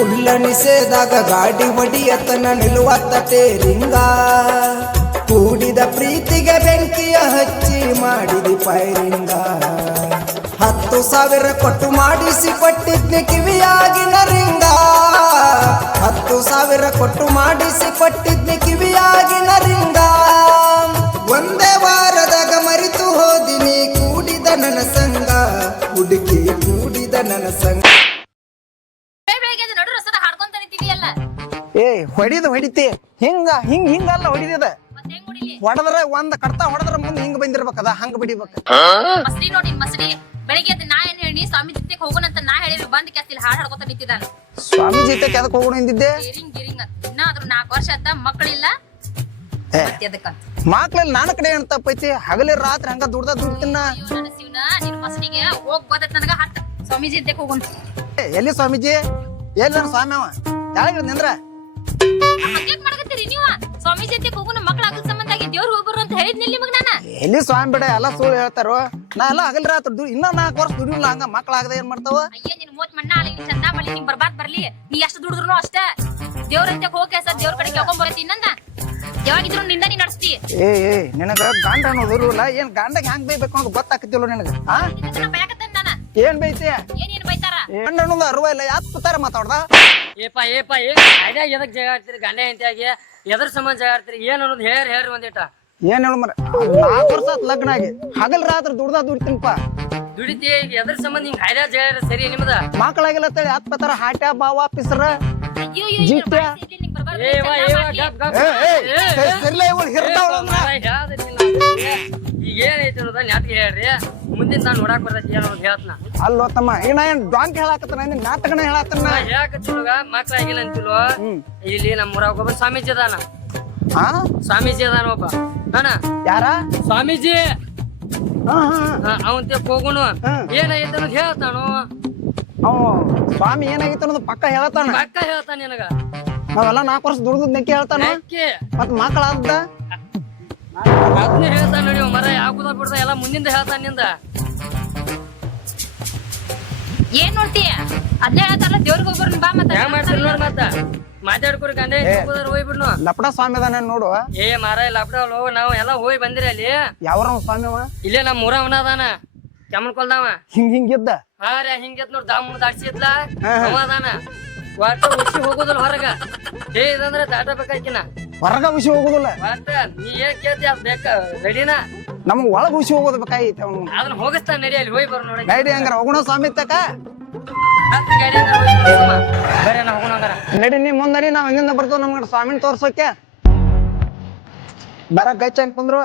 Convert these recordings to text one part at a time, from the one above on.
ಉಳ್ಳ ನಿಷೇಧಾಗ ಗಾಡಿ ಹೊಡಿಯತನ ನಿಲ್ಲುವತ್ತ ಟೇರಿಂಗ ಕೂಡಿದ ಪ್ರೀತಿಗೆ ಬೆಂಕಿಯ ಹಚ್ಚಿ ಮಾಡಿದಿ ಫೈರಿಂಗ 10,000 ಕೊಟ್ಟು ಮಾಡಿಸಿ ಕೊಟ್ಟಿದ್ನಿ ಕಿವಿಯಾಗಿನ ರಿಂಗ 10,000 ಕೊಟ್ಟು ಮಾಡಿಸಿ ಕೊಟ್ಟಿದ್ನಿ ಕಿವಿಯಾಗಿನ ರಿಂಗ ಒಂದೇ ವಾರದಾಗ ಮರಿತು ಹೋದಿನಿ ಕೂಡಿದ ನನ್ನ ಸಂಗ ಹುಡುಗಿ ಕೂಡಿದ ನನ್ನ ಸಂಗ ಏ ಹೊಡಿತಿ ಹಿಂಗಲ್ಲ ಹೊಡಿದ ಹೊಡೆದ್ರ ಒಂದ್ ಕಡ್ತಾ ಹೊಡೆದ್ರ ಮುಂದೆ ಹಿಂಗ್ ಬಂದಿರ್ಬೇಕದ ಹಂಗ ಬಿಡಿಬೇಕ ಮಸ್ರಿ ನೋಡಿ ಮಸ್ರಿ ಬೆಳಿಗ್ಗೆ ನಾ ಏನ್ ಹೇಳಿ ಸ್ವಾಮಿ ಜೊತೆಗೆ ಹೋಗೋಣಂತ ನಾ ಹೇಳಿದ್ರು ಬಂದ್ ಕೆತ್ತಿಲ್ಲ ಹಾಡ್ ಹಾಡ್ಕೊತ ನಿಂತಿದ್ದಾನ ಸ್ವಾಮಿ ಜೊತೆ ಕೆದಕ್ ಹೋಗೋಣ ಎಂದಿದ್ದೆ ಗಿರಿಂಗ್ ಇನ್ನಾದ್ರೂ 4 ವರ್ಷ ಆತ ಮಕ್ಕಳಿಲ್ಲ ಮಕ್ಳಲ್ಲಿ ನನ್ನ ಕಡೆ ಏನ್ ತಪ್ಪೈತಿ ಹಗಲಿ ರಾತ್ರಿ ಹಂಗ ದುಡ್ತಿನ ಶಿವನ ನಿನ್ ಮಸ್ರಿಗೆ ಹೋಗ್ ಗೊತ್ತ ನನಗ ಹತ್ತ ಸ್ವಾಮೀಜಿ ಜೊತೆಗೆ ಹೋಗೋಣ ಎಲ್ಲಿ ಸ್ವಾಮೀಜಿ ಎಲ್ಲಿ ನನ್ನ ಸ್ವಾಮಿ ಅವ ಯಾವಾಗ ನಿಂದ್ರ ಹಂಗ್ಯಾಕ್ ಮಾಡಕತ್ತೀರಿ ನೀವ ಸ್ವಾಮೀಜಿ ಜೊತೆಗೆ ಹೋಗೋಣ ಮಕ್ಳ ಆಗಲ್ ಸಂಬಂಧ ಆಗಿ ದೇವ್ರು ಹೋಗ್ಬರು ಅಂತ ಹೇಳಿದ್ನಿಲ್ಲ ನಿಮಗ್ ನಾನ ಎಲ್ಲಿ ಸ್ವಾಮಿ ಬಿಡ ಎಲ್ಲ ಸುಳ್ಳು ಹೇಳ್ತಾರೋ ನಾ ಎಲ್ಲ ಹಗಲ್ ರಾತ್ರಿ ಇನ್ನ 4 ವರ್ಷ ದುಡಿಲ್ಲ ಹಂಗ ಮಕ್ಳಾಗದ ಏನ್ ಮಾಡ್ತಾವ ಅಯ್ಯ ನಿನ್ ಮೂವತ್ ಮಣ್ಣ ಆಳಿ ಚಂದ ಮಳಿ ನಿಂಗ್ ಬರ್ಬಾದ್ ಬರ್ಲಿ ನೀ ಎಷ್ಟು ದುಡಿದ್ರು ಅಷ್ಟ ದೇವ್ರಂತೆ ಹೋಗಿ ಸರ್ ದೇವ್ರ ಕಡೆ ಕೇಳ್ಕೊಂಡ್ ಬರತ್ತಿ ಇನ್ನಂದ ಯಾವಾಗಿದ್ರು ನಿಂದ ನೀ ನಡ್ಸ್ತಿ ಏ ನಿನಗ ಗಂಡ ಅನ್ನೋದಿರಲ್ಲ ಏನ್ ಗಂಡಗ ಹೆಂಗ್ ಬೈಬೇಕು ಅನ್ನೋದು ಗೊತ್ತಾಕತಿಲ್ಲ ನಿನಗ ಏನ್ ಬೈತಿ ಏನ್ ಬೈತಾರ ಗಂಡ ಅನ್ನೋದು ಅರ್ವ ಇಲ್ಲ ಯಾಕೆ ಕೂತಾರ ಮಾತಾಡ್ದ ಏಪ ಎದಕ್ ಜಗ ಆಡ್ತೀರಿ ಗಂಡ ಹೆಂಡತಿಯಾಗಿ ಎದ್ರ ಸಂಬಂಧ ಜಗ ಆಡ್ತೀರಿ ಏನ್ ಅನ್ನೋದು ಹೇಳ್ರಿ ಒಂದಿಟ ಏನ್ ಹೇಳು ಮರ 4 ವರ್ಷ ಆತ್ ಲಗ್ನ ಆಗಿ ಹಗಲ್ ರಾತ್ರಿ ದುಡ್ತೀನಪ್ಪ ದುಡಿತಿ ಈಗ ಎದ್ರ ಸಂಬಂಧ ಹಿಂಗ್ ಹೈದ ಜಗ ಸರಿ ನಿಮ್ದ ಮಕ್ಳಾಗಿಲ್ಲ ತಳಿ ಹತ್ ಪತ್ತಾರ ಹಾಟ್ಯ ಬಾವ ಪಿಸ್ರ ಈಗ ಏನೈತಿ ಅನ್ನೋದ ನಾಟಕ ಹೇಳ್ರಿ ಮುಂದಿನ ನಾನು ನೋಡಾಕ್ ಬರ್ತೈತಿ ಏನೋ ಹೇಳ್ತನ ಅಲ್ಲೋ ತಮ್ಮ ಈಗ ನಾ ಏನ್ ಡಾಂಕ್ ಹೇಳಾಕತ್ತ ನಾಟಕನ ಹೇಳಾಕತ್ತನ ಹೇಳಕತ್ತಿಲ್ವ ಮಕ್ಳಾಗಿಲ್ಲ ಅಂತಿಲ್ವ ಇಲ್ಲಿ ನಮ್ಮ ಊರಾಗ ಒಬ್ಬ ಸ್ವಾಮೀಜಿ ಅದಾನ ಸ್ವಾಮೀಜಿ ಅದಾನ ಒಬ್ಬ ಅಣ್ಣ ಯಾರ ಸ್ವಾಮೀಜಿ ಅವಂತೆ ಹೋಗುನು ಏನಾಗೈತೆ ಅನ್ನೋದು ಹೇಳ್ತಾನು ಅವ ಸ್ವಾಮಿ ಏನಾಗಿತ್ತು ಅನ್ನೋದು ಪಕ್ಕ ಹೇಳ್ತಾನ ಹೇಳ್ತಾನ ನಿನಗ ನಾವೆಲ್ಲ 4 ವರ್ಷ ದುಡ್ದು ನೆಕ್ಕಿ ಹೇಳ್ತಾನ ಮತ್ ಮಕ್ಕಳಾದ ಅದನ್ನೇ ಹೇಳ್ತಾನ ನೋಡಿ ಮರ ಯಾಕುದ ಬಿಡ್ದ ಎಲ್ಲ ಮುಂದಿಂದ ಹೇಳ್ತಾನ ನಿಂದ ಏನ್ ನೋಡ್ತೀಯ ಅದ್ನೇ ಹೇಳ್ತಾರಲ್ಲ ದೇವ್ರಿಗೆ ಹೋಗ್ಬರ್ನ ಬಾ ಮತ್ತ ಹೆಂಗ್ ಮಾಡ್ತೀರಿ ನೋಡ್ ಮತ್ತ ಮಾತಾಡ್ಕೊರಿ ಗಂಡ ಹೋಗ್ಬಿಡ್ನು ಲಪಡ ಸ್ವಾಮಿ ಅದಾನ ನೋಡು ಏ ಮಾರ ಲಪಡ ನಾವ್ ಎಲ್ಲ ಹೋಗಿ ಬಂದಿರಿ ಅಲ್ಲಿ ಯಾವ್ರ ಸ್ವಾಮಿ ಅವ ಇಲ್ಲೇ ನಮ್ ಊರವನ ಅದಾನ ಕೆಮ್ಮನ್ಕೊಲ್ದಾವ ಹಿಂಗಿದ್ದ ಹಾ ರೀ ಹಿಂಗತ್ ನೋಡ್ ದಾಮುನ್ ದಾಡ್ಸಿದ್ಲ ಅವ ಅದಾನ ಒಟ್ಟ ಉಸಿ ಹೋಗುದಿಲ್ಲ ಹೊರಗ ಏ ಇದಂದ್ರ ದಾಟಬೇಕಾಕಿನ ಹೊರಗ ಉಸಿ ಹೋಗುದಿಲ್ಲ ಒಟ್ಟ ನೀ ಏನ್ ಕೇಳ್ತಿ ಅದ್ ಬೇಕ ರೆಡಿನಾ ನಮಗ್ ಒಳಗ ಉಸಿ ಹೋಗೋದು ಬೇಕಾಗಿತ್ತು ಅವನು ಅದನ್ನ ಹೋಗಿಸ್ತಾನ ನಡಿ ಅಲ್ಲಿ ಹೋಗಿ ಬರ್ ನೋಡಿ ನಡಿ ಹಂಗಾರ ಹೋಗೋಣ ಸ್ವಾಮಿ ತಕ ಬರೀ ನಾ ಹೋಗೋಣ ಹಂಗಾರ ನಡಿ ನೀ ಮುಂದರಿ ನಾವ್ ಹಿಂದಿಂದ ಬರ್ತೇವ್ ನಮ್ಗ ಸ್ವಾಮಿನ ತೋರ್ಸೋಕೆ ಬರ ಗಚ್ಚ ಹಂಗ ಕುಂದ್ರು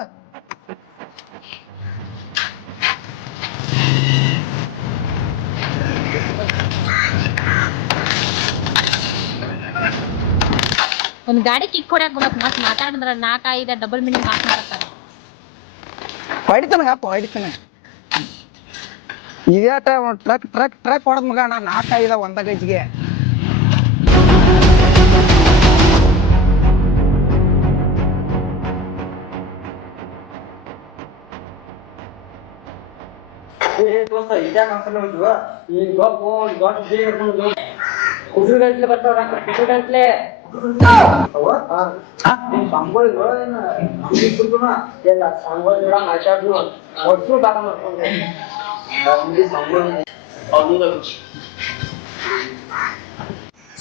ಒಂದ್ ಗಾಡಿ ಕಿಕ್ ಹೊಡ್ಯಾಕ್ ಬರಕ್ ಮತ್ ಮಾತಾಡಿದ್ರ 4-5 ಡಬಲ್ ಮೀನಿಂಗ್ ಮಾತ್ ಮಾಡ್ತಾರ ಹೊಡಿತಾನಗಪ್ಪ ಹೊಡಿತಾನ ಇದಾಟ ಟ್ರಕ್ ಹೊಡೆದ್ ಮಗ ನಾ 4-5 ಒಂದ ಗಜ್ಜಿಗೆ ಕುದುರೆ ಬರ್ತಾವ ಕುದುರೆ ಗಂಟ್ಲೆ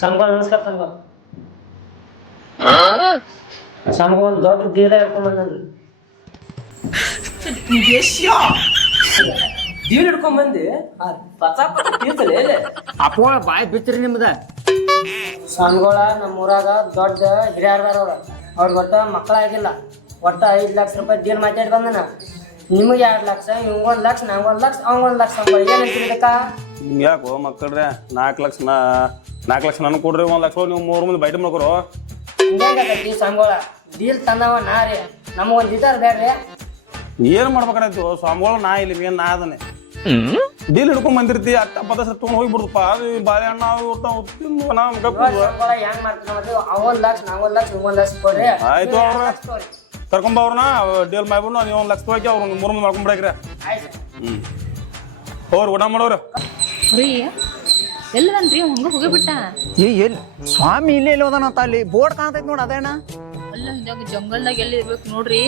ಸಂಘ ನಮಸ್ಕಾರ ಸಂಘ ಒಂದು ದೊಡ್ಡ ಗೀರ ಹಿಡ್ಕೊಂಡ್ ಬಂದ್ರಿ ದೀರ್ ಹಿಡ್ಕೊಂಡ್ ಬಂದಿ ಅಪ್ಪ ಬಾಯ್ ಬಿತ್ರಿ ನಿಮ್ದ ಸಂಘಗಳ ನಮ್ಮ ಊರಾಗ ದೊಡ್ಡ ಹಿರಿಯರ್ದಾರ ಅವ್ರ ಒಟ್ಟ ಮಕ್ಕಳಾಗಿಲ್ಲ ಒಟ್ಟ 5 ಲಕ್ಷ ರೂಪಾಯಿ ದೀನ್ ಮಾತಾಡಿ ಬಂದನ ನಿಮಗೆ 2 ಲಕ್ಷ ಇವಂಗೊಂದ್ ಲಕ್ಷ ನಂಗೊಂದ್ ಲಕ್ಷ ಅವಂಗೊಂದ್ ಲಕ್ಷ ಏನಂತಿರ್ಬೇಕ ಯಾಕೋ ಮಕ್ಕಳ್ರೆ 4 ಲಕ್ಷ 4 ಲಕ್ಷ ನನ್ ಕೊಡ್ರಿ 1 ಲಕ್ಷ ನೀವು 3 ಮಂದಿ ಬೈಟ್ ಮಾಡ್ಕೊರು ಹಿಂಗಾಗತ್ತೈತಿ ಸಂಘಗಳ ಡೀಲ್ ತಂದವ ನಾ ರೀ ನಮಗೊಂದ್ ಇದಾರ ಬೇಡ್ರಿ ಏನ್ ಮಾಡ್ಬೇಕಾಯ್ತು ಸ್ವಾಮಿಗಳು ನಾ ಇಲ್ಲಿ ಏನ್ ನಾ ಅದನ್ನೇ ಡೀಲ್ ಹಿಡ್ಕೊಂಡ್ ಬಂದಿರ್ತಿ ಅಟ್ಟ ಪದ ತಗೊಂಡ್ ಹೋಗ್ಬಿಡ್ತಪ್ಪ ಅದು ಬಾಳೆಹಣ್ಣ ಹೆಂಗ್ ಮಾಡ್ತೀವಿ ಅವಂದ್ ಲಕ್ಷ ನಂಗೊಂದ್ ಲಕ್ಷ ಇವಂಗೊಂದ್ ಲಕ್ಷ ಕೊಡ್ರಿ ಆಯ್ತು ಅವ್ರ ಕರ್ಕೊಂಬ ಅವ್ರನ್ನ ಡೀಲ್ ಮಾಡ್ಬಿಡು ನೀವು 1 ಲಕ್ಷ ತಗೋಕಿ ಅವ್ರ 3 ಮಂದಿ ಮಾಡ್ಕೊಂಡ್ಬಿಡಕ್ರಿ ಹೋಗ್ರಿ ಊಟ ಮಾಡೋರು ಎಲ್ಲದನ್ರಿ ಹಂಗ ಹೋಗಿಬಿಟ್ಟ. ಎಲ್ಲಿ ಸ್ವಾಮಿ ಇಲ್ಲೇ ಇಲ್ಲಿ ಹೋದಾನಂತ ಅಲ್ಲಿ ಬೋರ್ಡ್ ಕಾಣ್ತೈತಿ ನೋಡ ಅದೇನ. ಅಲ್ಲ ಹಿಂದಾಗ ಜಂಗಲ್ದಾಗ ಎಲ್ಲಿ ಇರ್ಬೇಕು ನೋಡ್ರಿ.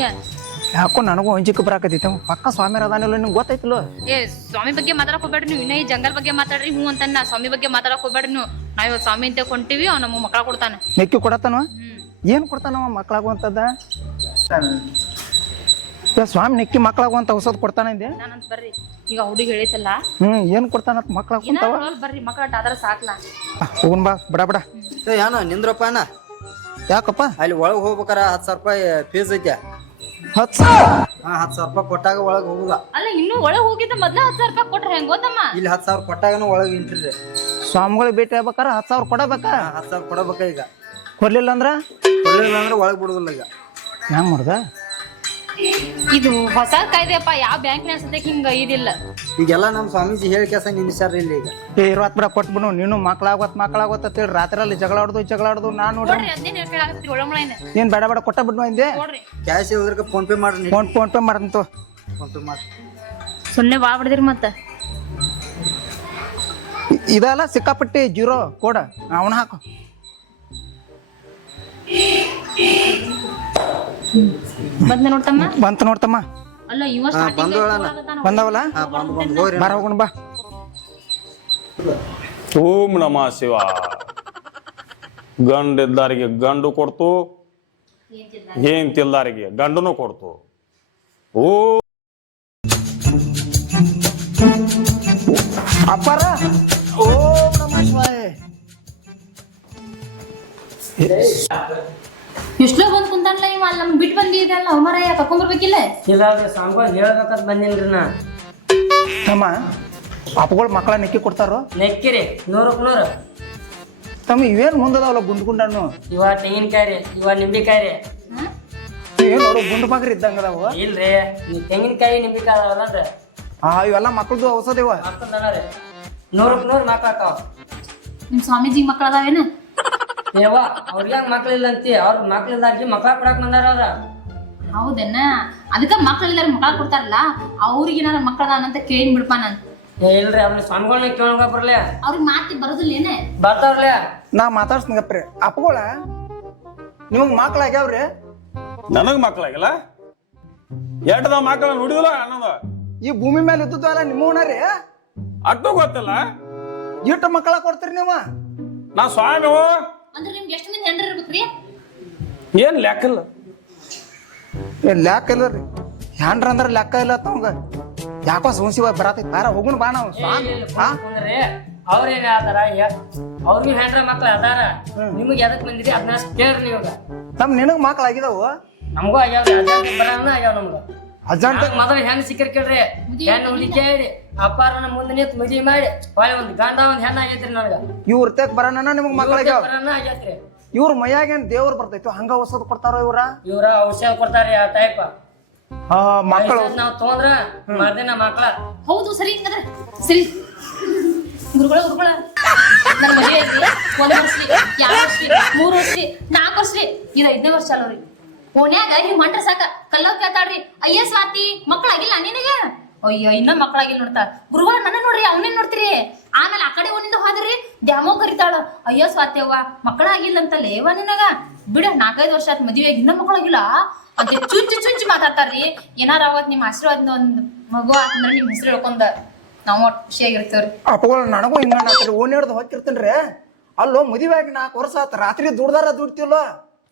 ಯಾಕೋ ನನಗೂ ಅಂಜಿಕೆ ಬರಾಕತ್ತೈತಿ ಪಕ್ಕ ಸ್ವಾಮಿ ಅದಾನಿಲ್ಲ ನಿಮ್ಗೆ ಗೊತ್ತೈತಿಲ್ಲ. ಏ ಸ್ವಾಮಿ ಬಗ್ಗೆ ಮಾತಾಡಕ್ ಹೋಗ್ಬೇಡ್ರಿ ನೀವು. ಇನ್ನ ಈ ಜಂಗಲ್ ಬಗ್ಗೆ ಮಾತಾಡ್ರಿ ಹ್ಞೂ ಅಂತ. ಸ್ವಾಮಿ ಬಗ್ಗೆ ಮಾತಾಡಕ್ ಹೋಗ್ಬೇಡ್ರಿ ನೀವು. ನಾವ್ ಇವತ್ತು ಸ್ವಾಮಿ ಅಂತ ಕೊಂಟಿವಿ, ಅವ್ ನಮ್ಮ ಮಕ್ಕಳ ಕೊಡ್ತಾನ. ನೆಕ್ಕಿ ಕೊಡತ್ತಾನ ಏನ್ ಕೊಡ್ತಾನವ ಮಕ್ಕಳಾಗುವಂತದ? ಸ್ವಾಮಿ ನೆಕ್ಕಿ ಮಕ್ಕಳಾಗುವಂತ ಹೊಸದ್ ಕೊಡ್ತಾನಿಂದೆ ನಾನಂತ ಬರ್ರಿ ಈಗ ಹುಡುಗಿ ಹೇಳಿತಲ್ಲ. ಏನ್ ಕೊಡ್ತಾನ ಮಕ್ಕಳಾಗುವಂತವ? ಬರ್ರಿ ಮಕ್ಕಳ ಆದ್ರ ಸಾಕ್ಲ. ಹೋಗುನ್ ಬಾ ಬಡ ಬಡ. ಏನೋ ನಿಂದ್ರಪ್ಪ ಅಣ್ಣ. ಯಾಕಪ್ಪ? ಅಲ್ಲಿ ಒಳಗೆ ಹೋಗ್ಬೇಕಾರ 10,000 ರೂಪಾಯಿ ಫೀಸ್ ಐತೆ. 10,000? 10,000 ರೂಪಾಯಿ ಕೊಟ್ಟಾಗ ಒಳಗೆ ಹೋಗುದ. ಅಲ್ಲ ಇನ್ನು ಒಳಗ್ ಹೋಗಿದ್ದ ಮೊದ್ಲ 10,000 ರೂಪಾಯಿ ಕೊಟ್ರೆ ಹೆಂಗ್ ಗೊತ್ತಮ್ಮ? ಇಲ್ಲಿ 10,000 ಕೊಟ್ಟಾಗನು ಒಳಗೆ ಇಂಟ್ರಿ. ಸ್ವಾಮಿಗಳಿಗೆ ಭೇಟಿ ಆಗ್ಬೇಕಾರ 10,000 ಕೊಡಬೇಕ. 10,000 ಕೊಡಬೇಕ. ಈಗ ಕೊಡ್ಲಿಲ್ಲ ಅಂದ್ರ ಒಳಗೆ ಬಿಡುದಿಲ್ಲ. ಈಗ ಹೆಂಗ್ ಮಾಡ್ದ? ಇದು ಹೊಸ ಕಾಯ್ದೆಪ್ಪ. ಯಾವ ಬ್ಯಾಂಕ್ ಸದ್ಯಕ್ಕೆ ಹಿಂಗ ಇದಿಲ್ಲ. ಈಗೆಲ್ಲ ನಮ್ಮ ಸ್ವಾಮೀಜಿ ಹೇಳಿ ಕೆಲಸ ನಿಲ್ಲಿಸ್ಯಾರ ಇಲ್ಲಿ. ಈಗ 20 ಬಿಡ ಕೊಟ್ಬಿಡು. ನೀನು ಮಕ್ಕಳಾಗೋತ್ ಅಂತೇಳಿ ರಾತ್ರಿ ಜಗಳ ಆಡ್ದು ನಾನು ನೋಡ್ರಿ ಅದೇನ್ ಹೇಳಾಕತ್ತೀರಿ ಒಳಮಳೇನೆ. ಏನ್ ಬೇಡ ಬೇಡ ಕೊಟ್ಟ ಬಿಡ್ನು ಹಿಂದೆ. ನೋಡ್ರಿ ಕ್ಯಾಶ್ ಇಲ್ದ್ರಕ ಫೋನ್ ಪೇ ಮಾಡ್ರಿ. ಫೋನ್ ಪೇ ಮಾಡಂತು. ಫೋನ್ ಪೇ ಮಾಡ್ರಿ. ಸುಮ್ಮನೆ ಬಾಳ್ ಬಿಡ್ದಿರಿ ಮತ್ತ. ಇದೆಲ್ಲ ಸಿಕ್ಕಾಪಟ್ಟಿ ಜೀರೋ ಕೋಡ ಅವನ ಹಾಕು. ಬಂದ ನೋಡ್ತಮ್ಮ. ಬಂತ ನೋಡ್ತಮ್ಮ. ಅಲ್ಲ ಇವ ಬಂದವಲ್ಲ ಬಾರ ಹೋಗೋಣ ಬಾ. ಓಂ ನಮಃ ಶಿವ. ಗಂಡಿದ್ದಾರಿಗೆ ಗಂಡು ಕೊಡ್ತು, ಹೆಂತಿಲ್ದಾರಿಗೆ ಗಂಡನು ಕೊಡ್ತು. ಓ ಅಪ್ಪಾರ ಓಂ ನಮಃ ಶಿವಾಯ. ಎಷ್ಟೋ ಬಂದ್ ಕುಂತಾನಲ್ಲ ಇವ. ಅಲ್ಲಿ ನಮ್ಗೆ ಬಿಟ್ಟು ಬಂದಿದ್ದಲ್ಲ ಅವಮಾರಯ್ಯ ಕರ್ಕೊಂಡ್ಬರ್ಬೇಕಿಲ್ಲ. ಇಲ್ಲ ಸ್ವಾಮಿಗಳು ಹೇಳ್ಬೇಕಂತ ಬಂದಿಲ್ರಿ ನಾ. ತಮ್ಮ ಅಪ್ಪಗಳು ಮಕ್ಕಳ ನೆಕ್ಕಿ ಕೊಡ್ತಾರೋ? ನೆಕ್ಕಿರಿ 100ಕ್ಕೆ 100. ತಮ್ಮ ಇವೇನ್ ಮುಂದದಾವಲ್ಲ ಗುಂಡು ಗುಂಡನ್ನು. ಇವ ತೆಂಗಿನಕಾಯಿ ರೀ, ಇವ ನಿಂಬೆಕಾಯಿ ರೀ. ಏನ್ ನೋಡು ಗುಂಡು ಮಗರಿ ಇದ್ದಂಗ ಅದಾವ. ಇಲ್ರಿ ತೆಂಗಿನಕಾಯಿ ನಿಂಬೆಕಾಯಿ ಅದಾವಲ್ಲ ಅದ. ಇವೆಲ್ಲ ಮಕ್ಕಳದು ಔಷಧಿವ. ಹಾಕಂದನ ರೀ 100ಕ್ಕೆ 100 ಮಕ್ಳು ಹಾಕಾವ. ನಿಮ್ ಸ್ವಾಮೀಜಿ ಮಕ್ಕಳ ಅದಾವೇನ? ಏವ ಅವ್ರಿಗೆ ಮಕ್ಳಿಲ್ಲ ಅಂತಿ. ಅವ್ರ ಮಕ್ಳಿಲ್ದಾರ್ಜಿ ಮಕ್ಳ ಕೊಡಕ್ ಬಂದಾರ ಅವ್ರ. ಹೌದನ್ನ ಅದಕ್ಕ ಮಕ್ಳೆಲ್ಲಾರ ಮಕ್ಕಳ ಕೊಡ್ತಾರಲ್ಲ ಅವ್ರಿಗೆ ಏನಾರ ಮಕ್ಕಳದಾನಂತ ಕೇಳಿ ಬಿಡ್ಪ ನಾನು. ಇಲ್ರಿ ಅವ್ನ ಸ್ವಾಮಿಗಳನ್ನ ಕೇಳೋಕ ಬರ್ಲಿ. ಅವ್ರಿಗೆ ಮಾತಿ ಬರೋದಿಲ್ಲ ಏನೇ? ಬರ್ತಾವ್ರಲ್ಲ. ನಾ ಮಾತಾಡ್ಸ್ನಗಪ್ರಿ. ಅಪ್ಪಗಳ ನಿಮಗ್ ಮಕ್ಳಾಗ್ಯಾವ್ರಿ? ನನಗ್ ಮಕ್ಳಾಗಿಲ್ಲ. ಎಟ್ಟದ ಮಕ್ಕಳ ನೋಡಿದಿಲ್ಲ ಅನ್ನೋದ. ಈ ಭೂಮಿ ಮೇಲೆ ಇದ್ದದ್ದು ಅಲ್ಲ ನಿಮ್ಮವನ ರೀ. ಅಟ್ಟು ಗೊತ್ತಿಲ್ಲ. ಇಟ್ಟು ಮಕ್ಕಳ ಕೊಡ್ತೀರಿ ನೀವು? ನಾ ಸ್ವಾಮಿ ಅಂದ್ರೆ ನಿಮ್ಗೆ ಎಷ್ಟು ಮಂದಿ ಹೆಂಡ್ರ ಇರ್ಬೇಕ್ರಿ? ಏನ್ ಲೆಕ್ಕಿಲ್ಲ. ಏನ್ ಲೆಕ್ಕ ಇಲ್ಲ ರೀ. ಹ್ಯಾಂಡ್ರ ಅಂದ್ರ ಲೆಕ್ಕ ಇಲ್ಲ ತವಂಗ. ಯಾಕೋ ಸೋಸಿವ ಬರತೈತಿ. ಬಾರ ಹೋಗುಣ ಬಾ ನಾವು. ಅವ್ರ ಏನ್ ಹೇಳ್ತಾರ? ಅವ್ರಿಗೂ ಹೆಂಡ್ರ ಮಕ್ಳು ಅದಾರ. ನಿಮ್ಗೆ ಎದಕ್ ಬಂದಿರಿ ಅದನ್ನ ಕೇಳ್ರಿ ನೀವು. ತಮ್ಮ ನಿನಗ್ ಮಕ್ಳಾಗಿದಾವ? ನಮಗೂ ಆಗ್ಯಾವ್ರಿ. ಅಜಾಂತ ಬರೋಣ ಆಗ್ಯಾವ ನಮ್ಗ. ಅಜಾಂತ ಮೊದಲ ಹೆಣ್ಣು ಸಿಕ್ಕರ್ ಕೇಳ್ರಿ. ಹೆಣ್ಣು ಹುಡುಕಿ ಹೇಳಿ ಅಪ್ಪಾರನ ಮುಂದೆ ನಿಂತು ಮದ್ವಿ ಮಾಡಿ ಹೊಳೆ ಒಂದ್ ಗಂಡ ಒಂದ್ ಹೆಣ್ಣ ಆಗೈತ್ರಿ ನನಗ. ಇವ್ರ ತೆಗ್ ಬರೋಣ ನಿಮಗ್ ಮಕ್ಳಾಗ್ಯಾವ? ಬರೋಣ ಆಗೈತ್ರಿ. ಇವ್ರ ಮೈಯಾಗೇನ್ ದೇವ್ರ ಬರ್ತೈತಿ ಹಂಗ ಔಷಧ ಕೊಡ್ತಾರ ಇವ್ರ? ಇವ್ರ ಔಷಧ ಕೊಡ್ತಾರ್ರಿ ಆ ಟೈಪ್. ಮಕ್ಕಳು ನಾವ್ ತಗೊಂಡ್ರ ಮಾಡ್ದೇನ ಮಕ್ಳ. ಹೌದು ಸರಿ ಹಿಂಗಂದ್ರೆ ಸರಿ. ಗುರುಗಳ ನನ್ನ ಮದುವೆ ಐತಿ 1 ವರ್ಷ, 2 ವರ್ಷ, 3 ವರ್ಷ, 4 ವರ್ಷ, ಇದು 5ನೇ ವರ್ಷ ಅಲ್ಲವ್ರಿ. ಓನ್ಯಾಗ ಹಿಂಗ್ ಹೊಂಟ್ರ ಸಾಕ ಕಲ್ಲವ್ ಕೇಳ್ತಾಳ್ರಿ. ಅಯ್ಯ ಸ್ವಾತಿ ಮಕ್ಕಳಾಗಿಲ್ಲ ನಿನಗ? ಅಯ್ಯ ಇನ್ನ ಮಕ್ಕಳಾಗಿಲ್ಲ ನೋಡ್ತಾಳ. ಗುರುಗಳ ನನ್ನ ನೋಡ್ರಿ ಅವನೇನ್ ನೋಡ್ತೀರಿ? ಆಮೇಲೆ ಆ ಕಡೆ ಒಂದಿಂದ ಹೋದ್ರಿ ದ್ಯಾಮೋ ಕರಿತಾಳ. ಅಯ್ಯ ಸ್ವಾತಿ ಅವ್ವ ಮಕ್ಕಳಾಗಿಲ್ಲ ಅಂತಲೇ ವಾ ನಿನಗ? ಬಿಡ 4-5 ವರ್ಷ ಆತ್ ಮದ್ವೆ ಇನ್ನ ಮಕ್ಕಳಾಗಿಲ್ಲ ಅಂತ ಚುಂಚಿ ಮಾತಾಡ್ತಾರ್ರಿ. ಏನಾರ ಅವತ್ ನಿಮ್ ಆಶೀರ್ವಾದ ಒಂದ್ ಮಗು ಆತಂದ್ರ ನಿಮ್ ಹೆಸರು ಹೇಳ್ಕೊಂಡ ನಾವ್ ಖುಷಿಯಾಗಿರ್ತೇವ್ರಿ. ಅಪ್ಪಗಳು ನನಗೂ ಹಿಂಗ ಓಣಿ ಹಿಡ್ದು ಹೋಗಿರ್ತೇನ್ರಿ. ಅಲ್ಲೋ ಮದುವೆ ಆಗಿ 4 ವರ್ಷ ಆತ. ರಾತ್ರಿ ದುಡ್ತಿವಲ್ಲೋ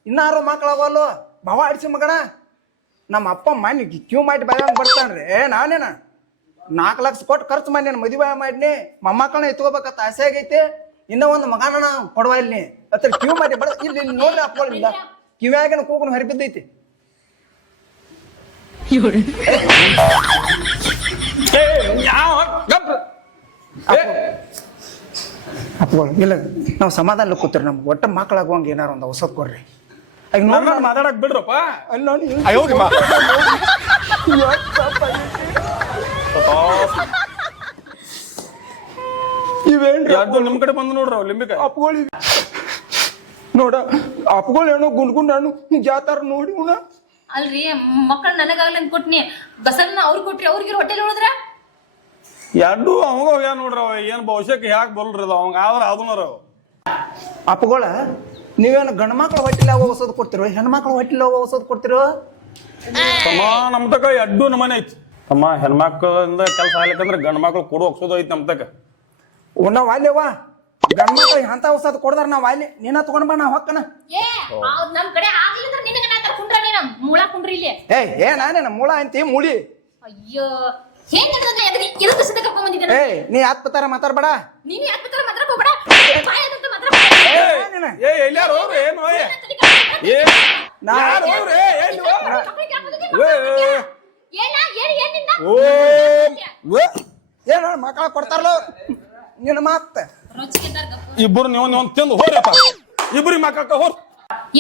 ಇನ್ನಾರು ಮಕ್ಳಾಗಲ್ಲೋ. ಭಾವ ಆಡ್ಸಿ ಮಗಣ. ನಮ್ಮ ಅಪ್ಪ ಮನೆ ಕ್ಯೂ ಮಾಡಿ ಬಾಯಂಗ್ ಬರ್ತಾನ್ರಿ. ನಾನೇನ 4 ಲಕ್ಷ ಕೊಟ್ಟು ಖರ್ಚು ಮಾಡಿ ನಾನು ಮದುವೆ ಮಾಡಿನಿ. ಮೊಮ್ಮಕ್ಕಳನ್ನ ಎತ್ಕೋಬೇಕಂತ ಆಸೆ ಆಗೈತಿ. ಇನ್ನ ಒಂದು ಮಗನ ಕೊಡುವ ಇಲ್ಲಿ ಅತ್ರ ಕ್ಯೂ ಮಾಡಿ ಬಡ. ಇಲ್ಲಿ ನೋಡ್ರಿ ಅಪ್ಪಗಳಿಂದ ಕಿವ್ಯಾಗನ ಕೂಗನು ಹರಿಬಿದ್ದೈತಿ. ಅಪ್ಪಗಳು ಇಲ್ಲ ನಾವು ಸಮಾಧಾನ ಕೂತ್ರಿ. ನಮ್ಗೆ ಒಟ್ಟ ಮಕ್ಕಳಾಗುವಂಗ ಏನಾರ ಒಂದು ಔಷಧ ಕೊಡ್ರಿ. ಈಗ ನೋಡ್ ಮಾತಾಡಕ್ ಬಿಡ್ರಪ್ಪ. ಅಲ್ಲಿ ನೋಡಿ ಇವೇನ್ರಿ ಅದು ನಿಮ್ ಕಡೆ ಬಂದು ನೋಡ್ರ ಲಿಂಬಿಕಾಯಿ. ಅಪ್ಪಗಳು ನೋಡ ಅಪ್ಪಗಳು ಏನೋ ಗುಂಡ್ಗುಂಡ್ ಹಣ್ಣು ಜಾತಾರ ನೋಡಿ ಉಣ. ಅಲ್ರಿ ಮಕ್ಕಳು ನನಗಾಗಲ್ಲ ಅಂತ ಕೊಟ್ನಿ. ಬಸರನ್ನ ಅವ್ರಿಗೆ ಕೊಟ್ರಿ. ಅವ್ರಿಗೆ ಹೋಟೆಲ್ ಉಳಿದ್ರ ಎರಡು ಅವಾಗ ಹೋಗ್ಯಾನ ನೋಡ್ರಿ ಅವ ಏನ್ ಭವಿಷ್ಯಕ್ಕೆ ಯಾಕೆ ಬಲ್ರಿ ಅದು ಅವಂಗ ಆದ್ರ ಅದನ್ನರ ಅಪ್ಪಗಳ ನೀವೇನು ಗಂಡು ಮಕ್ಳು ಹೊಟ್ಟಿಲ್ಲ ಹೋಗೋಸೋದು ಕೊಡ್ತಿರೋ ಹೆಣ್ಮಕ್ಳು ಹೊಟ್ಟಿಲ್ಲ ಹೋಗೋಸೋದು ಕೊಡ್ತಿರೋ ತಮ್ಮ ನಮ್ ತಕ ಎಡ್ಡು ನಮನೆ ಐತಿ ತಮ್ಮ ಹೆಣ್ಮಕ್ಳಿಂದ ಕೆಲಸ ಆಗ್ಲಿಕ್ಕಂದ್ರೆ ಗಂಡ್ ಮಕ್ಳು ಕೊಡು ಹೋಗ್ಸೋದು ಐತಿ ನಮ್ ತಕ ನಾವ್ ಅಲ್ಲೇವಾ ಗಂಡು ಮಕ್ಳು ಅಂತ ಔಷಧ ಕೊಡ್ದಾರ ನಾವ್ ಅಲ್ಲಿ ನೀನ ತಗೊಂಡ್ ಬಾ ನಾ ಹೊಕ್ಕನ ಏ ನಮ್ ಕಡೆ ಆಗ್ಲಿಲ್ಲ ಅಂದ್ರೆ ನಿನಗ ನಾ ಕುಂಡ್ರ ನೀನ ಮೂಳ ಕುಂಡ್ರಿ ಇಲ್ಲಿ ಏ ನಾನೇನ ಮೂಳ ಅಂತಿ ಮೂಳಿ ಅಯ್ಯೋ ಹೆಂಗ್ ನಡೆದ್ರೆ ಎದಕ್ಕೆ ಸಿದ್ಧ ಕರ್ಕೊಂಡ್ ಬಂದಿದ್ದೇನೆ ನೀ ಆತ್ಪತಾರ ಮಾತಾಡ್ಬೇಡ ನೀನು ಯಾಕೆ ಮಾತ್ರ ಮಾತಾಡ್ಕೋಬೇಡ ಬಾಯ್ ಅಂತ ಮಾತಾಡ್ಕೋಬೇಡ ಏ ಎಲ್ಲಾರು ಹೋಗ್ರಿ ಏನು ಏ ಯಾರು ಹೋಗ್ರಿ ಎಲ್ಲಿ ಏನ ಮಕ್ಕಳ ಕೊಡ್ತಾರಲ್ಲ ನಿನ್ನ ಮಾತ ಇಬ್ಬರು ನೀವು ತಿಂದು ಹೋರಪ್ಪ ಇಬ್ರಿ ಮಕ್ಕಳ ಹೋರ್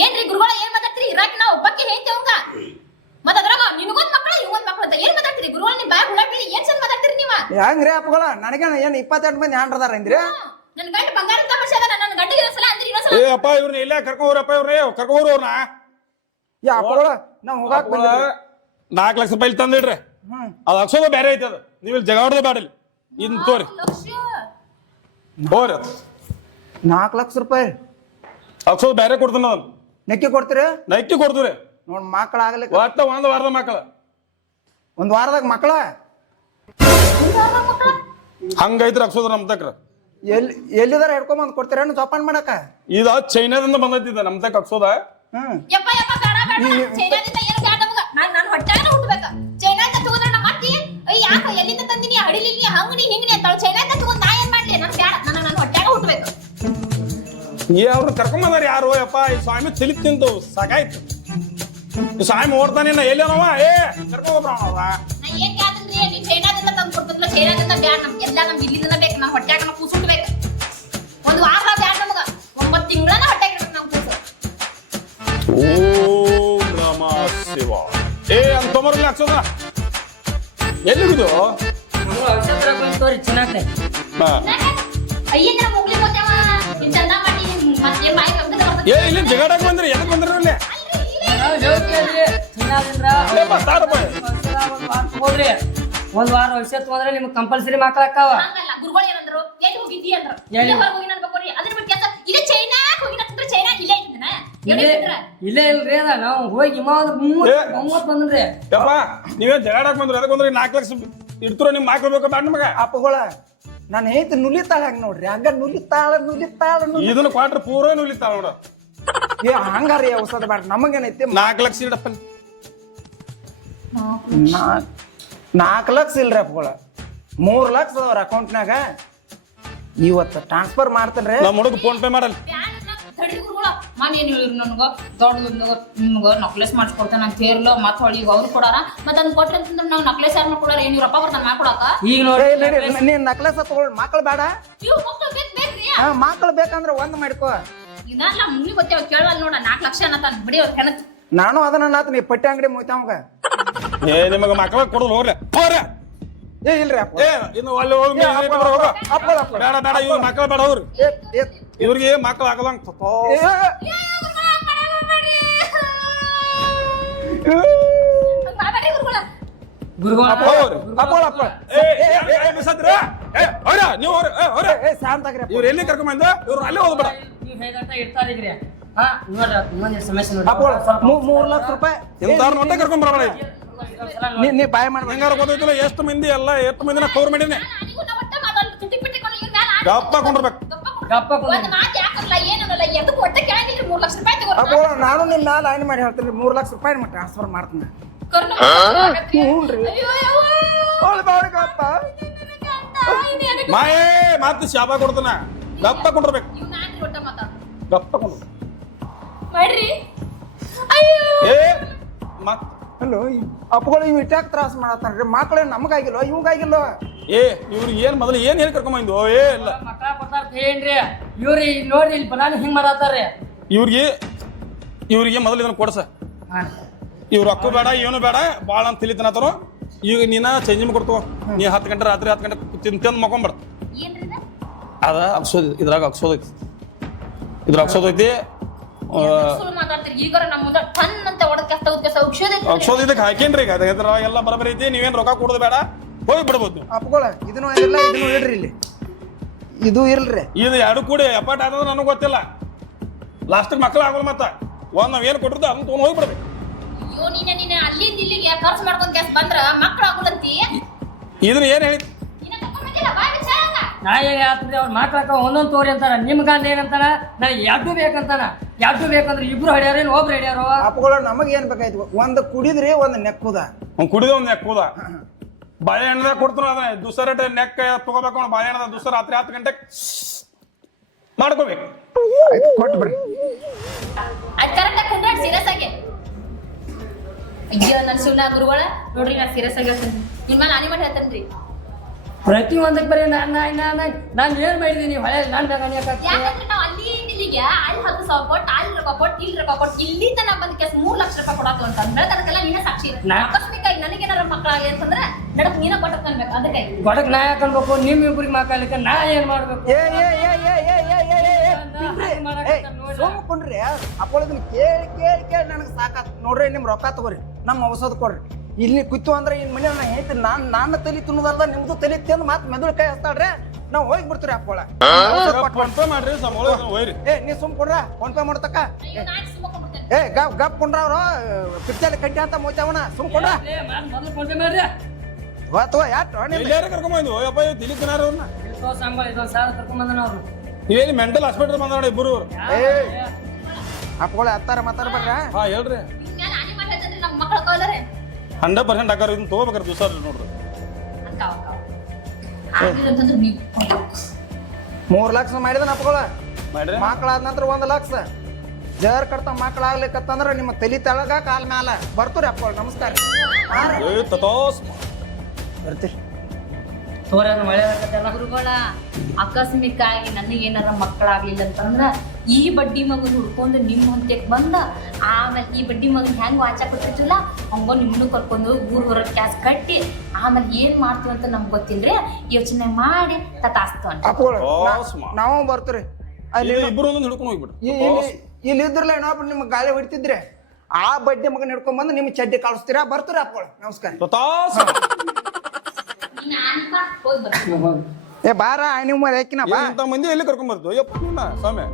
ಏನ್ರಿ ಗುರುಗಳ ಏನ್ ಮಾತಾಡ್ತೀರಿ ಇರಾಕ್ ನಾವು ಒಬ್ಬಕ್ಕೆ ಹೇಳ್ತೇವಂಗ ಮತ್ತ ಅದ್ರಾಗ ನಿನಗೊಂದ್ ಮಕ್ಕಳ ಇವಂದ್ ಮಕ್ಕಳು ಅಂತ ಏನ್ ಮಾತಾಡ್ತೀರಿ ಗುರುಗಳ ನಿಮ್ ಬಾಯ್ ಹುಳಾಡ್ಬಿಡಿ ಏನ್ ಚಂದ ಮಾತಾಡ್ತೀರಿ ನೀವ ಹೆಂಗ್ರಿ ಅಪ್ಪಗಳ ನನಗೇನ ಏನ್ 28 ಮಂದಿ ಹ್ಯಾಂಡ್ರದಾರ ಅಂದ್ರಿ ನನ್ ಗಂಡ ಬಂಗಾರ ತಮಾಷೆ ಅದ ನನ್ನ ಗಂಡಿಗೆ ಸಲ ಅಂದ್ರಿ ಇನ್ನೊಂದ್ಸಲ ಏ ಅಪ್ಪ ಇವ್ರನ್ನ ಇಲ್ಲ ಕರ್ಕೊಂಡ್ರಪ್ಪ ಇವ್ರಿ ಕರ್ಕೊಂಡ್ರು ಅವ್ರನ್ನ ಯಾ ಅಪ್ಪಗಳ ನಾವ್ ಹೋಗಾಕ್ ಬಂದಿದ್ರಿ 4 ಲಕ್ಷ ರೂಪಾಯಿ ತಂದಿಡ್ರಿ ಅದ್ ಅಕ್ಷೋದ ಬೇರೆ ಐತಿ ಅದು ನೀವು ಇಲ್ಲಿ ಜಗಾಡೋದು ಬೇಡ ಇಲ್ಲಿ ಇನ್ ತೋರಿ ಹೋರಿ 4 ಲಕ್ಷ ರೂಪಾಯಿ ಅಕ್ಷೋದ ಬೇರೆ ಕೊಡ್ತಾನ ಅದನ್ನ ನೆಕ್ಕಿ ಕೊಡ್ತೀರಿ ನೈಕಿ ಕೊಡ್ತೀರಿ ನೋಡ್ ಮಕ್ಕಳ ಆಗ್ಲಿಕ್ಕೆ ಒಟ್ಟ ಒಂದ್ ವಾರದ ಮಕ್ಕಳ ಒಂದ್ ವಾರದಾಗ ಮಕ್ಕಳ ಹಂಗೈತ್ರಿ ಅಕ್ಷೋದ ನಮ್ ತಕ್ರ ಎಲ್ಲಿದಾರ ಹಿಡ್ಕೊಂಬಂದ್ ಕೊಡ್ತೀರೇನು ಜೋಪಾನ್ ಮಾಡಕ ಇದ ಚೈನಾದಿಂದ ಬಂದೈತಿದ ನಮ್ ತಕ್ಕ ಅಕ್ಷೋದ ಯಪ್ಪ ಯಪ್ಪ ಬೇಡ ಬೇಡ ಚೈನಾದಿಂದ ಏನು ಬೇಡ ನಮಗ ನಾನು ಹೊಟ್ಟಾಗ ಹುಟ್ಟಬೇಕ ಚೈನಾದಿಂದ ತಗೊಂಡ್ರೆ ನಮ್ಮ ಅತ್ತಿ ಯಾಕ ಎಲ್ಲಿಂದ ತಂದಿನಿ ಹಡಿಲಿನಿ ಹಂಗನಿ ಹಿಂಗನಿ ಅಂತ ಚೈನಾದಿಂದ ತಗೊಂಡ್ ನಾ ಏನ್ ಮಾಡ್ಲಿ ನನ್ ಬೇಡ ನಾನು ಹೊಟ್ಟಾಗ ಹುಟ್ಟಬೇಕು ಏ ಅವ್ರನ್ನ ಕರ್ಕೊಂಬಂದಾರ ಯಾರು ಯಪ್ಪ ಈ ಸ್ವಾಮಿ ತಿಳಿ ತಿಂದು ಸಾಕಾಯ್ತು ಈ ಸ್ವಾಮಿ ಓಡ್ತಾನೆ ಎಲ್ಲೇನವ ಏ ಕರ್ಕೊಂಡ್ರ ನಾ ಏನ್ ಕೇಳ್ತಂದ್ರಿ ನೀವು ಚೈನಾದಿಂದ ತಂದು ಕೊಡ್ತಿದ್ಲ ಚೈನಾದಿಂದ ಬ್ಯಾಡ ನಮ್ಗೆ ಎಲ್ಲ ನಮ್ಗೆ ಇಲ್ಲಿಂದ ಬೇಕು ನಮ್ಮ ಹೊಟ್ಟಾಗ ನಾವು ಕೂಸುಟ್ಬೇಕು ಒಂದು ವಾರ ಬ್ಯಾಡ ನಮಗ 9 ತಿಂಗಳನ್ನ ಹೊಟ್ಟಾಗ ಇರ್ಬೇಕು ನಾವು ಕೂಸು ಓಂ ನಮ ಶಿವ ಏ ಅಂತ ತೊಂಬರ್ಲಿ ಹಾಕ್ಸೋದ ಎಲ್ಲಿಗಿದು ಔಷಧ ತಗೊಂಡ್ ತೋರಿ ಚೆನ್ನಾಗ್ತದೆ ಅಯ್ಯಂದ್ರ ಮುಗ್ಲಿ ಹೋಗ್ತೇವ ನಿನ್ ಚಂದ ಮಾಡಿ ಮತ್ತೆ ಬಾಯಿ ಕಬ್ಬದ ಬರ್ತದೆ ಏ ಇಲ್ಲಿ ಜಗಾಡಕ್ ಬಂದ್ರಿ ಎದಕ್ ಬಂದ್ರಿ ಇಲ್ಲಿ ನಾವು ಹೇಳ್ತೀವಿ ಚಿನ್ನಾದಿಂದ ಹೋಗ್ರಿ ಒಂದ್ ವಾರ ಔಷಧ ತಗೊಂಡ್ರೆ ನಿಮ್ಗೆ ಕಂಪಲ್ಸರಿ ಮಕ್ಕಳಾಕಾವ ಹಂಗಲ್ಲ ಗುರುಗಳು ಏನಂದ್ರು ಎಲ್ಲಿ ಹೋಗಿದ್ದಿ ಅಂದ್ರು ಇಲ್ಲೇ ಹೊರಗೆ ಹೋಗಿ ಅನ್ಬೇಕು ಅದ್ರ ಬಿಟ್ಟು ಕೆಲಸ ಇಲ್ಲೇ ಚೈನಾಕ್ ಹೋಗಿ ಅಂದ್ರೆ ಚೈನಾ ಇಲ್ಲೇ ಇಟ್ಟಿನ ಇಲ್ಲೇ ಇಲ್ರಿ ಅದ ನಾವು ಹೋಗಿ ಮೂವತ್ ಬಂದ್ರಿ ಯಪ್ಪ ನೀವೇನ್ ಜಗಾಡಕ್ ಬಂದ್ರಿ ಅದಕ್ಕೆ ಬಂದ್ರಿ 4 ಲಕ್ಷ ಇಡ್ತೀರ ನಿಮ್ ಮಕ್ಳು ಬೇಕು ಬ್ಯಾಡ ನಮಗ ಅಪ್ಪಗಳ ನಾನು ಹೇಳ್ತಿ ನುಲಿತಾಳ ಹಂಗ ನೋಡ್ರಿ ಹಂಗ ನುಲಿತಾಳ ಇದನ್ನ ಕ್ವಾರ್ಟರ್ ಪೂರ ನುಲಿತಾವ ನೋಡ ಏ ಹಂಗಾರಿ ಔಷಧ ಬೇಡ ನಮಗೇನೈತಿ 4 ಲಕ್ಷ ಇಡಪ್ಪ 4 ಲಕ್ಷ ಇಲ್ರಿ ಅಪ್ಪಗಳ 3 ಲಕ್ಷ ಅವ್ರ ಅಕೌಂಟ್ನಾಗ ಇವತ್ತು ಟ್ರಾನ್ಸ್ಫರ್ ಮಾಡ್ತೇನ್ರಿ ನಮ್ಮ ಹುಡುಗ ಫೋನ್ ಪೇ ಮಾಡಲ್ಲ ತಡಿ ಗುರುಗಳ ಮನೆ ಏನ್ ಹೇಳಿದ್ರು ನನಗ ದೊಡ್ಡ ನಿಮ್ಗ ನಕ್ಲೆಸ್ ಮಾಡಿಸ್ಕೊಡ್ತಾನೆ ಅಂತ ಹೇರ್ಲ ಮತ್ ಹೊಳಿ ಈಗ ಅವ್ರು ಕೊಡಾರ ಮತ್ ಅದನ್ನ ಕೊಟ್ರಿ ಅಂತಂದ್ರೆ ನಾವು ನಕ್ಲೆಸ್ ಯಾರು ಮಾಡ್ಕೊಡಾರ ಏನ್ ಇವ್ರಪ್ಪ ಬರ್ತಾನ ಮಾ ಕೊಡಾಕ ಈಗ ನೋಡಿ ನೀನ್ ನಕ್ಲೆಸ್ ತಗೊಳ್ ಮಕ್ಳು ಬೇಡ ಇವ್ ಮಕ್ಳು ಬೇಕ್ರಿ ಮಕ್ಳು ಬೇಕಂದ್ರ ಒಂದ್ ಮಾಡ್ಕೋ ಇದಲ್ಲ ಮುನ್ನಿ ಗೊತ್ತೇವ ಕೇಳವಲ್ ನೋಡ 4 ಲಕ್ಷ ಅನ್ನತಾನ ಬಿಡಿ ಅವ್ರ ಹೆಣತ್ ನಾನು ಅದನ್ನ ನಾತ್ ನೀ ಪಟ್ಟಿ ಅಂಗಡಿ ಮುಯ್ತಾವಂಗ ಏ ನಿಮಗ ಮಕ್ಕಳ ಕೊಡೋದು ಹೋಗ್ರಿ ಹೋಗ್ರಿ ಏ ಇಲ್ರಿ ಅಪ್ಪ ಏ ಇನ್ನು ಅಲ್ಲಿ ಹೋಗಿ ಬೇಡ ಬೇಡ ಇವ್ರ ಮಕ್ಕಳು ಬೇಡ ಅವ್ರಿ ಇವ್ರಿಗೆ ಮಕ್ಕಳು ಆಗದಂಗ ಇವ್ರು ಎಲ್ಲಿ ಕರ್ಕೊಂಡ್ ಇವ್ರು ಅಲ್ಲೇ ಹೋಗ್ಬೇಡ ನೀವ್ ಹೇಗಂತ ಇರ್ತಾರಿದ್ರಿ ಹಾ ನೋಡ್ರಿ ಮುಂದೆ ಸಮಸ್ಯೆ ನೋಡಿ 3 ಲಕ್ಷ ರೂಪಾಯಿ ಇಂಥವ್ರ ನೋಟ ಕರ್ಕೊಂಡ್ ಬರಬೇಡ ನೀ ಬಾಯ್ ಮಾಡ್ಬೇಡ ಹೆಂಗಾರ ಗೊತ್ತೈತಿಲ್ಲ ಎಷ್ಟು ಮಂದಿ ಎಲ್ಲ ಎಷ್ಟು ಮಂದಿನ ಕವರ್ ಮಾಡಿನಿ ಗಪ್ಪ ಕೊಂಡಿರ್ಬೇಕು ಅಪ್ಪ ನಾನು ನಿಮ್ ಮ್ಯಾಲ ಆಯ್ನ್ ಮಾಡಿ ಹೇಳ್ತೀನಿ 3 ಲಕ್ಷ ರೂಪಾಯಿ ಟ್ರಾನ್ಸ್ಫರ್ ಮಾಡ್ತೀನಿ ಮಾಯೇ ಮತ್ತೆ ಶಾಪ ಕೊಡ್ತಾನ ಗಪ್ಪ ಕೊಂಡಿರ್ಬೇಕು ಗಪ್ಪ ಕೊಂಡ್ರ ಏ ಮತ್ ಹಲೋ ಅಪ್ಪಗಳು ಇವ್ ಇಟ್ಟಾಕ್ ತ್ರಾಸ ಮಾಡತ್ತಾನ್ರಿ ಮಕ್ಳೇನ್ ನಮಗಾಗಿಲ್ವ ಇವಂಗಾಗಿಲ್ವ ಏ ಇವ್ರಿಗೆ ಏನ್ ಮೊದಲು ಏನ್ ಹೇಳಿ ಕರ್ಕೊಂಬಂದು ಏ ಇಲ್ಲ ಮಕ್ಕಳ ಕೊಡ್ತಾರ ಏನ್ರಿ ಇವ್ರಿ ನೋಡ್ರಿ ಇಲ್ಲಿ ಬನಾನ ಹಿಂಗ್ ಮಾಡತ್ತಾರ್ರಿ ಇವ್ರಿಗೆ ಮೊದಲು ಇದನ್ನ ಕೊಡ್ಸ ಇವ್ರು ಅಕ್ಕು ಬೇಡ ಏನು ಬೇಡ ಬಾಳ ಅಂತ ತಿಳಿತನತ್ತಾರ ಈಗ ನೀನ ಚೇಂಜ್ ಕೊಡ್ತವ ನೀ 10 ಗಂಟೆ ರಾತ್ರಿ 10 ಗಂಟೆ ತಿಂದು ಮಕೊಂಬೇಡ ಅದ ಅಕ್ಸೋದ್ ಇದ್ರಾಗ ಅಕ್ಸೋದೈತಿ ಅಕ್ಸೋದೈತಿ ಅಕ್ಷೋದ ಇದಕ್ಕೆ ಹಾಕೇನ್ರಿ ಈಗ ಎಲ್ಲ ಬರಬರಿ ಐತಿ ನೀವೇನ್ ರೊಕ್ಕ ಕೊಡೋದು ಬೇಡ ಹೋಗಿ ಬಿಡ್ಬೋದು ನೀವು. ಅಪ್ಪಗಳ ಇದನ್ನು ಇರಲ್ಲ ಇದನ್ನು ಇಡ್ರಿ ಇಲ್ಲಿ ಇದು ಇರ್ಲ್ರಿ ಇದು ಎರಡು ಕೂಡಿ ಎಪ್ಪಟ್ ಆದ್ರೆ ನನಗೆ ಗೊತ್ತಿಲ್ಲ ಲಾಸ್ಟಿಗೆ ಮಕ್ಳು ಆಗೋಲ್ಲ ಮತ್ತ ಒಂದ್ ನಾವ್ ಏನ್ ಕೊಟ್ಟಿರ್ದು ಅದನ್ನ ತೊಗೊಂಡು ಹೋಗ್ಬಿಡ್ಬೇಕು. ಅಯ್ಯೋ ನೀನೆ ಅಲ್ಲಿಂದ ಇಲ್ಲಿಗೆ ಖರ್ಚು ಮಾಡ್ಕೊಂಡ್ ಗ್ಯಾಸ್ ಬಂದ್ರ ಮಕ್ಳು ಆಗುಲಂತಿ ಇದನ್ನ ಏನ್ ಹೇಳಿ ಇನ್ನ ಕರ್ಕೊಂಡ್ ಬಂದಿಲ್ಲ ಬಾ ವಿಚಾರನ ನಾ ಏನ್ ಹೇಳ್ತಿದ್ದೆ ಅವ್ರ ಮಕ್ಳಕ್ಕ ಒಂದೊಂದು ತೋರಿ ಅಂತಾರ ನಿಮ್ ಗಂಡ ಏನಂತಾನ ನನಗೆ ಎರಡು ಬೇಕಂತಾನ ಎರಡು ಬೇಕಂದ್ರೆ ಇಬ್ರು ಹೊಡ್ಯಾರೇನು ಒಬ್ರು ಹೊಡ್ಯಾರೋ ಅಪ್ಪಗಳ ನಮಗೆ ಏನ್ ಬೇಕಾಯ್ತು ಒಂದು ಕುಡಿದ್ರಿ ಒಂದು ನೆಕ್ಕುದ ಅವ್ನು ಕುಡಿದ ಒಂದು ನೆಕ್ ಕೂದ ಬಾಳೆಹಣ್ಣದಾಗ ಕೊಡ್ತಾನ ಅದ ದುಸರ ನೆಕ್ ತಗೋಬೇಕು ಅವ್ನು ಬಾಳೆಹಣ್ಣದ ದುಸರ ರಾತ್ರಿ 10 ಗಂಟೆಗೆ ಮಾಡ್ಕೋಬೇಕು. ಕೊಟ್ಬಿಡ್ರಿ ಅದ್ ಕರೆಕ್ಟ್ ಆಗಿ ಕುಂಡ್ರಾಡ್ ಸೀರಿಯಸ್ ಆಗಿ ಅಯ್ಯೋ ನನ್ ಸುಮ್ನ ಗುರುಗಳ ನೋಡ್ರಿ ನಾ ಸೀರಿಯಸ್ ಆಗಿ ಹೇಳ್ತೀನಿ ನಿಮ್ ಮೇಲೆ ಆನಿ ಮಾಡಿ ಹೇಳ್ತೇನ್ರಿ ಪ್ರತಿ ಒಂದಕ್ಕೆ ಬರೀ ನಾನು ಏನ್ ಮಾಡಿದೀನಿ ಹೊಳೆ ನಾನು ಯಾಕಂದ್ರೆ ನಾವು ಅಲ್ಲಿ ಇಲ್ಲಿಗೆ ಅಲ್ಲಿ 10,000 ಕೊಟ್ಟು ಅಲ್ಲಿ ರೊಕ್ಕ ಕೊಟ್ಟು ಇಲ್ಲಿ ರೊಕ್ಕ ಕೊಟ್ಟು ಇಲ್ಲಿ ತನ ಬಂದ ಕೇಸ್ 3 ಲಕ್ಷ ರೂಪಾಯಿ ಕೊಡಾತು ಅಂತ ಅಂದ್ರೆ ಅದಕ್ಕೆಲ್ಲ ನೀನೇ ಸಾಕ್ಷಿ ಆಕಸ್ಮಿಕಾಗಿ ನನಗೇನಾರ ಮಕ್ಕಳಾಗಿ ಅಂತಂದ್ರೆ ನಡಕ್ ನೀನ ಕೊಟ್ಟಕ್ ಅನ್ಬೇಕು ಅದಕ್ಕೆ ಗೊಡಕ್ ನಾ ಯಾಕೆ ಅನ್ಬೇಕು ನಿಮ್ ಇಬ್ರಿಗೆ ಮಾತಾಡ್ಲಿಕ್ಕೆ ನಾ ಏನ್ ಮಾಡ್ಬೇಕು ಸುಮ್ಕೊಂಡ್ರಿ ಅಪ್ಪಳದನ್ನ ಕೇಳಿ ಕೇಳಿ ಕೇಳಿ ನನಗೆ ಸಾಕಾತ್ ನೋಡ್ರಿ ನಿಮ್ ರೊಕ್ಕ ತಗೋರಿ ನಮ್ಮ ಔಷಧ ಕೊಡ್ರಿ ಇಲ್ಲಿ ಕುತ್ತು ಅಂದ್ರೆ ಇನ್ ಮನೆ ನಾ ಹೇಳ್ತೀನಿ ನಾನು ತಲೆ ತಿನ್ನೋದಲ್ಲ ನಿಮ್ದು ತಲೆ ತಿಂದು ಮಾತು ಮೆದುಳು ಕೈ ಹಚ್ತಾಳ್ರಿ ನಾವು ಹೋಗಿ ಬಿಡ್ತೀರಿ ಅಪ್ಪಳ ಫೋನ್ ಪೇ ಮಾಡ್ರಿ ಸಂಬಳ ಹೋಯ್ರಿ. ನೀ ಸುಮ್ ಕೊಡ್ರ ಫೋನ್ ಪೇ ಮಾಡ್ತಕ್ಕ ಅಯ್ಯೋ ನಾನು ಸುಮ್ಮಕೊಂಡ್ಬಿಡ್ತೇನೆ ಗಪ್ ಕೊಂಡ್ರ ಅವ್ರು ಪಿಕ್ಚರ್ ಕಟ್ಟಿ ಅಂತ ಮೋಚಾವನ ಸುಮ್ ಕೊಡ್ರ ಮೊದಲು ಫೋನ್ ಪೇ ಮಾಡ್ರಿ ಅಥವಾ ಯಾಟ್ ಎಲ್ಲಾರು ಕರ್ಕೊಂಬಂದು ಅಪ್ಪ ತಿಳಿ ತಿನ್ನಾರ ಅವ್ರನ್ನ ಸಂಬಳ ಇದೊಂದು ಸಾಲ ಕರ್ಕೊಂಬಂದನ ಅವ್ರು ನೀವೇನು ಮೆಂಟಲ್ ಹಾಸ್ಪಿಟಲ್ ಬಂದ ಇಬ್ಬರು ಅಪ್ಪಗಳ ಹತ್ತಾರ ಮಾತಾಡ್ಬೇಡ್ರ ಹಾ ಹೇಳ್ರಿ ಇನ್ಮೇಲೆ ಆನಿ ಮಾಡಿ ಹೇಳ್ತೇನ್ರಿ ನಮ್ಮ ಮಕ್ಕಳ ಕೌಲರೆ 100% ಹಾಕಾರ ಇದನ್ನ ತಗೋಬೇಕಾರೆ ದಿವಸ ನೋಡ್ರಿ ಅಕ್ಕಾವ ಆಗಿಲ್ಲ ಅಂತಂದ್ರೆ ನೀವು 3 ಲಕ್ಷ ಮಾಡಿದನ ಅಪ್ಪಗಳ ಮಾಡ್ರಿ ಮಕ್ಕಳಾದ ನಂತರ 1 ಲಕ್ಷ ಜರ್ ಕಡ್ತ ಮಕ್ಕಳಾಗ್ಲಿಕ್ಕತ್ತಂದ್ರ ನಿಮ್ಮ ತಲಿ ತೆಳಗ ಕಾಲ್ ಮ್ಯಾಲ ಬರ್ತೀರಿ ಅಪ್ಪಗಳ ನಮಸ್ಕಾರ ಬರ್ತೀರಿ ತೋರಿ ಅದು ಮಳೆ ಆಗತ್ತಲ್ಲ ಗುರುಗಳ ಆಕಸ್ಮಿಕ ಆಗಿ ನನಗೇನಾರ ಮಕ್ಕಳಾಗ್ಲಿಲ್ಲ ಅಂತಂದ್ರ ಈ ಬಡ್ಡಿ ಮಗನ್ ಹುಡ್ಕೊಂಡು ನಿಮ್ಮ ಹೊಂತೆಕ್ ಬಂದ ಆಮೇಲೆ ಈ ಬಡ್ಡಿ ಮಗನ್ ಹೆಂಗ್ ವಾಚ ಕೊಟ್ಟಿರ್ತಿಲ್ಲ ಹಂಗ ನಿಮ್ಮನ್ನು ಕರ್ಕೊಂಡು ಊರ್ ಹೊರ ಕ್ಯಾಸ್ ಕಟ್ಟಿ ಆಮೇಲೆ ಏನ್ ಮಾಡ್ತೀವಿ ಅಂತ ನಮ್ಗೆ ಗೊತ್ತಿಲ್ರಿ ಯೋಚನೆ ಮಾಡಿ ತತಾಸ್ತು ಅಂತ ಅಪ್ಪಗಳ ನಾವು ಬರ್ತೀರಿ ಅಲ್ಲಿ ಇಬ್ಬರು ಒಂದೊಂದು ಹಿಡ್ಕೊಂಡು ಹೋಗ್ಬಿಡ್ರಿ ಇಲ್ಲಿ ಇದ್ರಲ್ಲ ಏನಪ್ಪ ನಿಮ್ಗೆ ಗಾಳಿ ಹೊಡಿತಿದ್ರೆ ಆ ಬಡ್ಡಿ ಮಗನ ಹಿಡ್ಕೊಂಡ್ ಬಂದು ನಿಮ್ ಚಡ್ಡಿ ಕಳಿಸ್ತೀರಾ ಬರ್ತೀರಿ ಅಪ್ಪಗಳ ನಮಸ್ಕಾರ ನೀನ್ ಆನಿಪ ಹೋಗಿ ಬರ್ತೀನಿ ಬಾರ ನಿಮ್ಮ ಹಾಕಿನ ಬಾ ಇಂಥ ಮಂದಿ ಎಲ್ಲಿ ಕರ್ಕೊಂಡ್ ಬರ್ತೀವಿ ಅಯ್ಯಪ್ಪ ಸ್ವಾಮಿ